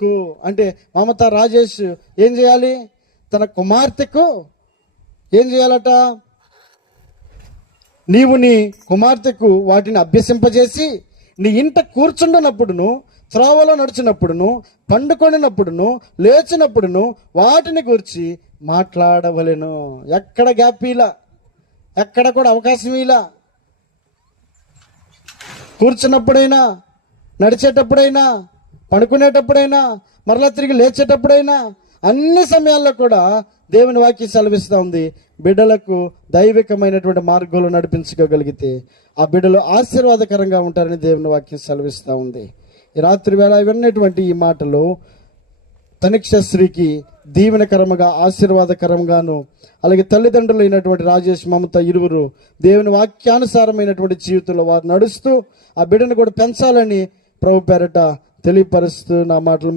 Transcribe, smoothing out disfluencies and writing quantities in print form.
బిడ్డలకు అంటే మమత రాజేష్ ఏం చేయాలి? తన కుమార్తెకు ఏం చేయాలట? నీవు నీ కుమార్తెకు వాటిని అభ్యసింపజేసి నీ ఇంట కూర్చుండినప్పుడును, త్రోవలో నడిచినప్పుడును, పండుకొనినప్పుడును, లేచినప్పుడును వాటిని గురించి మాట్లాడవలెను. ఎక్కడ గ్యాప్ ఇలా, ఎక్కడ కూడా అవకాశం ఇలా. కూర్చున్నప్పుడైనా, నడిచేటప్పుడైనా, పడుకునేటప్పుడైనా, మరలా తిరిగి లేచేటప్పుడైనా, అన్ని సమయాల్లో కూడా దేవుని వాక్యం సెలవిస్తూ ఉంది. బిడ్డలకు దైవికమైనటువంటి మార్గంలో నడిపించుకోగలిగితే ఆ బిడ్డలు ఆశీర్వాదకరంగా ఉంటారని దేవుని వాక్యం సెలవిస్తూ ఉంది. ఈ రాత్రి వేళ విన్నటువంటి ఈ మాటలు తనిక్షశ్రీకి దీవెనకరముగా, ఆశీర్వాదకరంగాను, అలాగే తల్లిదండ్రులు అయినటువంటి రాజేష్, మమత ఇరువురు దేవుని వాక్యానుసారమైనటువంటి జీవితంలో వారు నడుస్తూ ఆ బిడ్డను కూడా పెంచాలని ప్రభు పేరట తెలియపరుస్తూ నా మాటలు